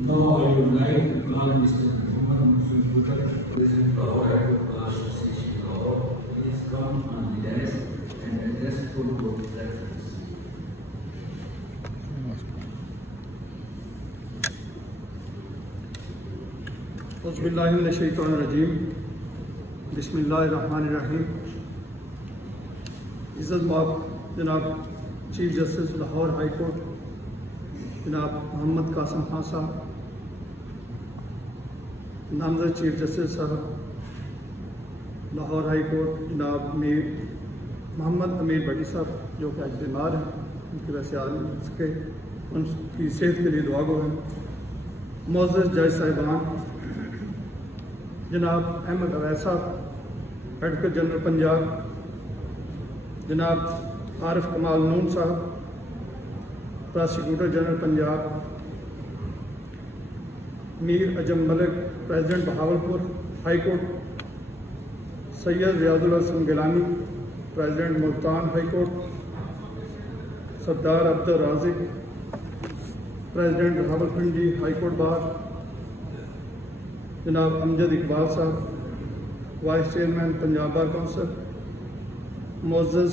Now I would like to call Mr. Muhammad Muslim Buttar, President of Lahore High Court Bar Association Lahore. Please come on the desk and address full court reference. اعوذ باللہ من الشیطان الرجیم بسم اللہ الرحمن الرحیم. عزت مآب جناب chief justice Lahore high court جناب محمد قاسم خان صاحب، نامزد چیف جسٹس صاحب لاہور ہائی کورٹ جناب محمد امیر بٹی صاحب جو کہ آج بیمار ہیں، ان کی وجہ سے آ نہیں سکے، ان کی صحت کے لیے دعا گو ہیں. معزز جج صاحبان جناب احمد اویس صاحب ایڈوکیٹ جنرل پنجاب، جناب عارف کمال نون صاحب prosecutor general Punjab, Mir Ajam Malik president Bahawalpur high court, Syed Riaz ul Hassan Gilani president Multan high court, Sardar Abdul Razzaq president Rawalpindi high court bar, جناب امجد اقبال صاحب vice chairman Punjab bar council, معزز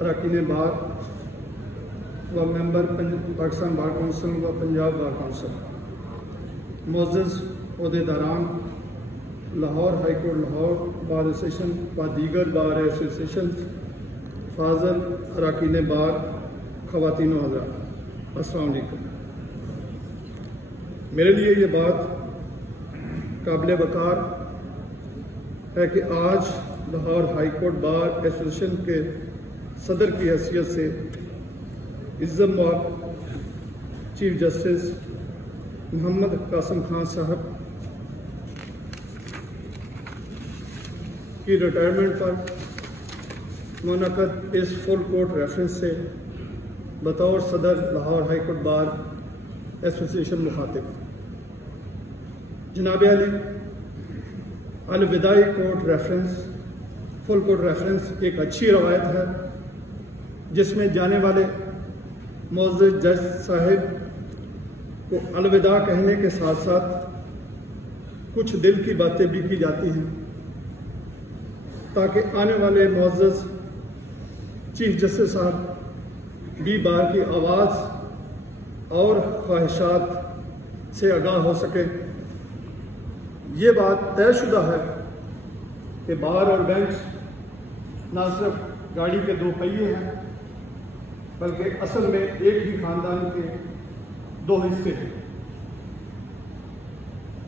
اراکین بار و ممبر پاکستان بار کونسل و پنجاب بار کونسل، معزز عہدیداران Lahore high court Lahore bar association و دیگر بار ایسوسیشن، فاضل اراکین بار، خواتین و حضرات، السلام علیکم. میرے لیے یہ بات قابل وقار ہے کہ آج Lahore high court bar association کے صدر کی حیثیت سے عزت مآب چیف جسٹس محمد قاسم خان صاحب کی ریٹائرمنٹ پر منعقد اس فل کورٹ ریفرنس سے بطور صدر Lahore high court bar association مخاطب. جناب علی، الوداعی court reference full court reference ایک اچھی روایت ہے جس میں جانے والے معزز جج صاحب کو الوداع کہنے کے ساتھ ساتھ کچھ دل کی باتیں بھی کی جاتی ہیں تاکہ آنے والے معزز چیف جسٹس صاحب بھی بار کی آواز اور خواہشات سے آگاہ ہو سکے. یہ بات طے شدہ ہے کہ بار اور بینچ نہ صرف گاڑی کے دو پہیے ہیں بلکہ اصل میں ایک ہی خاندان کے دو حصے ہیں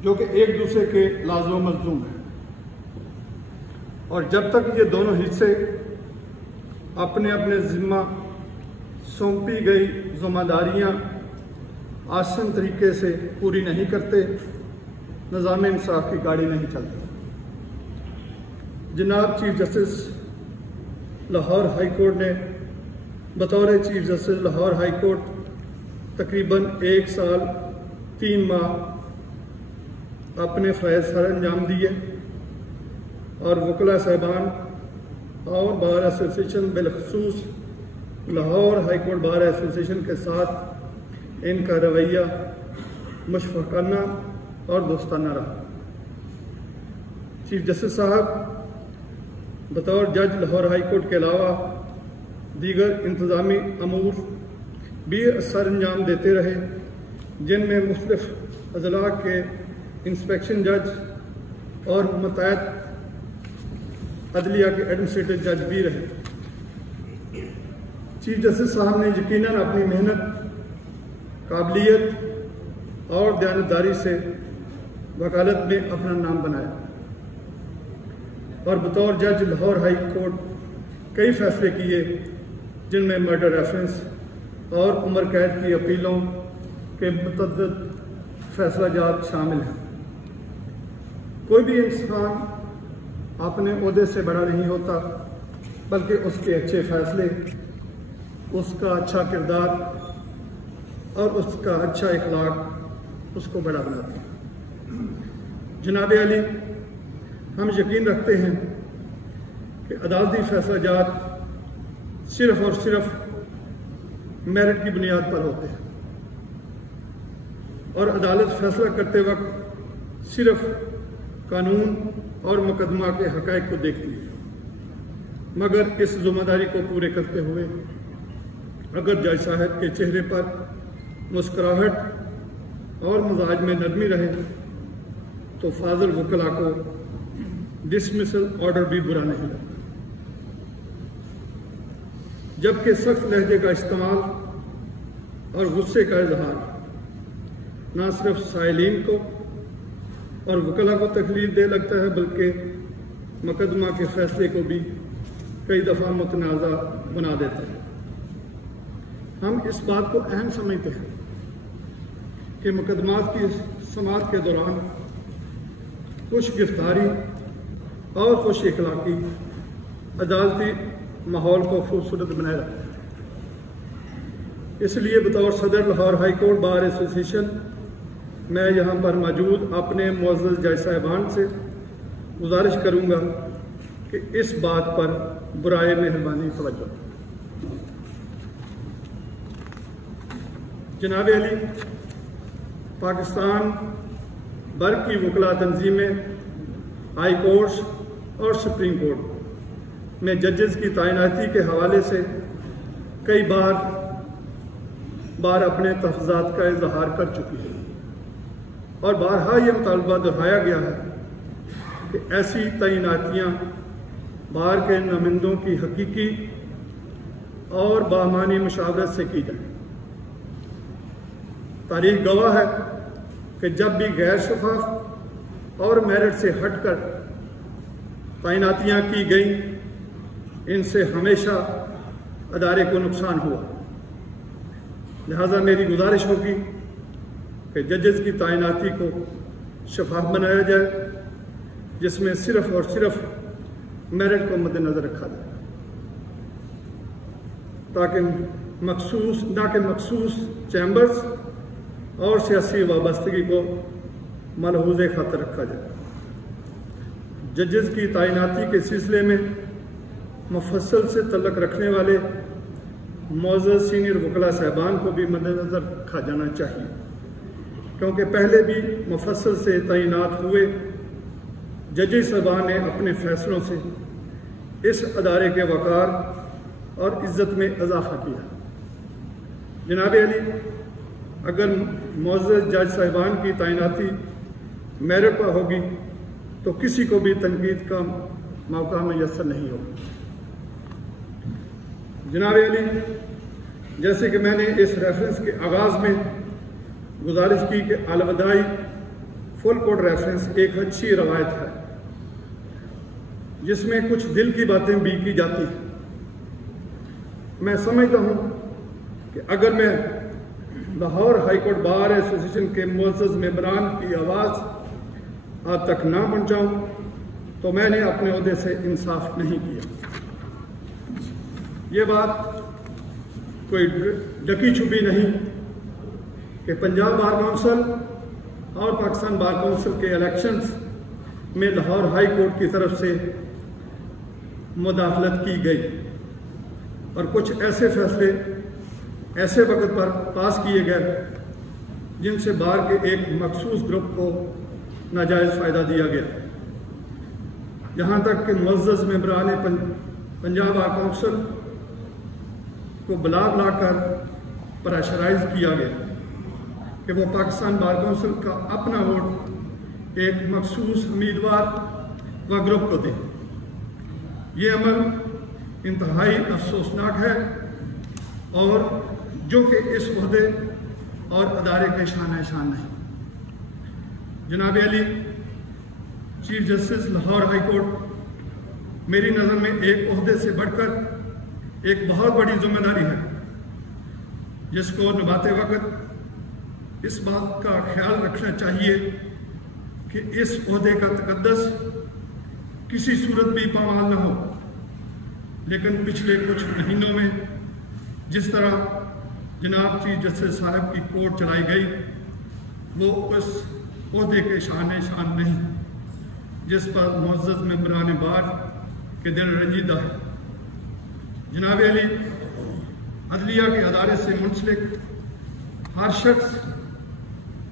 جو کہ ایک دوسرے کے لازم و ملزوم ہیں، اور جب تک یہ دونوں حصے اپنے اپنے ذمہ سونپی گئی ذمہ داریاں آسن طریقے سے پوری نہیں کرتے، نظام انصاف کی گاڑی نہیں چلتی. جناب chief justice Lahore high court نے بطور chief justice Lahore high court تقریباً 1 سال 3 ماہ اپنے فرائض سر انجام دیے، اور وکلاء صاحبان اور بار ایسوسیشن بالخصوص Lahore high court bar association کے ساتھ ان کا رویہ مشفقانہ اور دوستانہ رہا. چیف جسٹس صاحب بطور جج لاہور ہائی کورٹ کے علاوہ دیگر انتظامی امور بھی سر انجام دیتے رہے، جن میں مختلف اضلاع کے انسپیکشن جج اور متعدد عدلیہ کے ایڈمنسٹریٹو جج بھی رہے. چیف جسٹس صاحب نے یقیناً اپنی محنت، قابلیت اور دیانتداری سے وکالت میں اپنا نام بنایا، اور بطور جج لاہور ہائی کورٹ کئی فیصلے کیے جن میں مرڈر ریفرنس اور عمر قید کی اپیلوں کے متعدد فیصلہ جات شامل ہیں. کوئی بھی انسان اپنے عہدے سے بڑا نہیں ہوتا، بلکہ اس کے اچھے فیصلے، اس کا اچھا کردار اور اس کا اچھا اخلاق اس کو بڑا بناتے ہیں. جناب علی، ہم یقین رکھتے ہیں کہ عدالتی فیصلہ جات صرف اور صرف میرٹ کی بنیاد پر ہوتے ہیں، اور عدالت فیصلہ کرتے وقت صرف قانون اور مقدمہ کے حقائق کو دیکھتی ہے، مگر اس ذمہ داری کو پورے کرتے ہوئے اگر جج صاحب کے چہرے پر مسکراہٹ اور مزاج میں نرمی رہے تو فاضل وکلا کو ڈسمسل آرڈر بھی برا نہیں لگتا، جبکہ سخت لہجے کا استعمال اور غصے کا اظہار نہ صرف سائلین کو اور وکلا کو تکلیف دہ لگتا ہے بلکہ مقدمہ کے فیصلے کو بھی کئی دفعہ متنازع بنا دیتا ہے۔ ہم اس بات کو اہم سمجھتے ہیں کہ مقدمات کی سماعت کے دوران خوش گفتاری اور خوش اخلاقی عدالتی ماحول کو خوبصورت بنائے رکھتا ہے۔ اس لیے بطور صدر لاہور ہائی کورٹ بار ایسوسی ایشن میں یہاں پر موجود اپنے معزز جج صاحبان سے گزارش کروں گا کہ اس بات پر برائے مہربانی توجہ۔ جناب علی، پاکستان بھر کی وکلا تنظیمیں ہائی کورٹس اور سپریم کورٹ میں ججز کی تعیناتی کے حوالے سے کئی بار اپنے تحفظات کا اظہار کر چکی ہے اور بارہا یہ مطالبہ دہرایا گیا ہے کہ ایسی تعیناتیاں بار کے نمائندوں کی حقیقی اور بامعنی مشاورت سے کی جائیں۔ تاریخ گواہ ہے کہ جب بھی غیر شفاف اور میرٹ سے ہٹ کر تعیناتیاں کی گئیں ان سے ہمیشہ ادارے کو نقصان ہوا، لہذا میری گزارش ہوگی کہ ججز کی تعیناتی کو شفاف بنایا جائے جس میں صرف اور صرف میرٹ کو مد نظر رکھا جائے تاکہ مخصوص چیمبرز اور سیاسی وابستگی کو ملحوظ خاطر رکھا جائے۔ ججز کی تعیناتی کے سلسلے میں مفصل سے تعلق رکھنے والے معزز سینئر وکلا صاحبان کو بھی مد نظر رکھا جانا چاہیے، کیونکہ پہلے بھی مفصل سے تعینات ہوئے ججز صاحبان نے اپنے فیصلوں سے اس ادارے کے وقار اور عزت میں اضافہ کیا۔ جناب علی، اگر معزز جج صاحبان کی تعیناتی میرٹ پر ہوگی تو کسی کو بھی تنقید کا موقع میسر نہیں ہوگا۔ جناب علی، جیسے کہ میں نے اس ریفرنس کے آغاز میں گزارش کی کہ الوداعی فل کوڈ ریفرنس ایک اچھی روایت ہے جس میں کچھ دل کی باتیں بھی کی جاتی ہیں۔ میں سمجھتا ہوں کہ اگر میں لاہور ہائی کورٹ بار ایسوسی ایشن کے معزز ممبران کی آواز آپ تک نہ پہنچاؤں تو میں نے اپنے عہدے سے انصاف نہیں کیا۔ یہ بات کوئی ڈکی چھپی نہیں کہ پنجاب بار کونسل اور پاکستان بار کونسل کے الیکشنز میں لاہور ہائی کورٹ کی طرف سے مداخلت کی گئی اور کچھ ایسے فیصلے ایسے وقت پر پاس کیے گئے جن سے بار کے ایک مخصوص گروپ کو ناجائز فائدہ دیا گیا، یہاں تک کہ معزز ممبران پنجاب بار کونسل کو بلا کر پریشرائز کیا گیا کہ وہ پاکستان بار کونسل کا اپنا ووٹ ایک مخصوص امیدوار و گروپ کو دیں۔ یہ عمل انتہائی افسوسناک ہے اور جو کہ اس عہدے اور ادارے کے شان نہیں۔ جناب Ali, chief justice Lahore high court میری نظر میں ایک عہدے سے بڑھ کر ایک بہت بڑی ذمہ داری ہے جس کو نبھاتے وقت اس بات کا خیال رکھنا چاہیے کہ اس عہدے کا تقدس کسی صورت بھی پامال نہ ہو، لیکن پچھلے کچھ مہینوں میں جس طرح جناب چیف جسٹس صاحب کی کورٹ چلائی گئی وہ اس عہدے کے شان نہیں جس پر معزز ممبران بار کے دل رنجیدہ ہے۔ جناب علی، عدلیہ کے ادارے سے منسلک ہر شخص